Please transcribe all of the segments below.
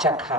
चखा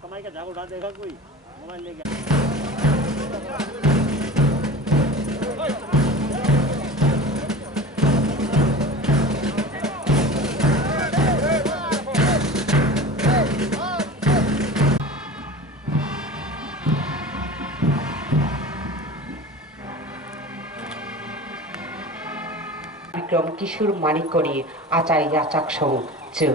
कमाई का झाग उठा देगा कोई मोबाइल ले गया। विक्रम किशोर मानिकरी आचार्य याचाक सौ जों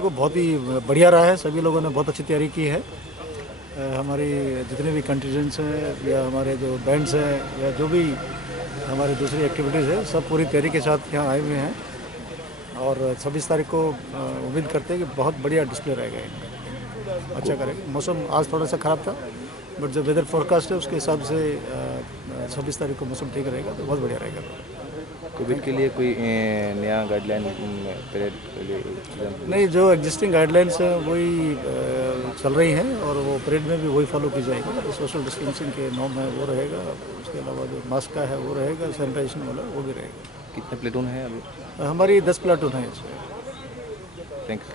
को बहुत ही बढ़िया रहा है। सभी लोगों ने बहुत अच्छी तैयारी की है। हमारी जितने भी कंटिजेंट्स हैं या हमारे जो बैंड्स हैं या जो भी हमारी दूसरी एक्टिविटीज़ है सब पूरी तैयारी के साथ यहाँ आए हुए हैं और 26 तारीख को उम्मीद करते हैं कि बहुत बढ़िया डिस्प्ले रहेगा इनका, अच्छा करेगा। मौसम आज थोड़ा सा ख़राब था बट जो वेदर फोरकास्ट है उसके हिसाब से 26 तारीख को मौसम ठीक रहेगा तो बहुत बढ़िया रहेगा। कोविड के लिए कोई नया गाइडलाइन परेड के लिए नहीं, जो एग्जिस्टिंग गाइडलाइंस हैं वही चल रही हैं और वो परेड में भी वही फॉलो की जाएगी। सोशल डिस्टेंसिंग के नॉर्म है वो रहेगा, उसके अलावा जो मास्क का है वो रहेगा, सैनिटाइजेशन वाला वो भी रहेगा। कितने प्लेटून हैं अभी? हमारी 10 प्लाटून है इसमें। थैंक्स।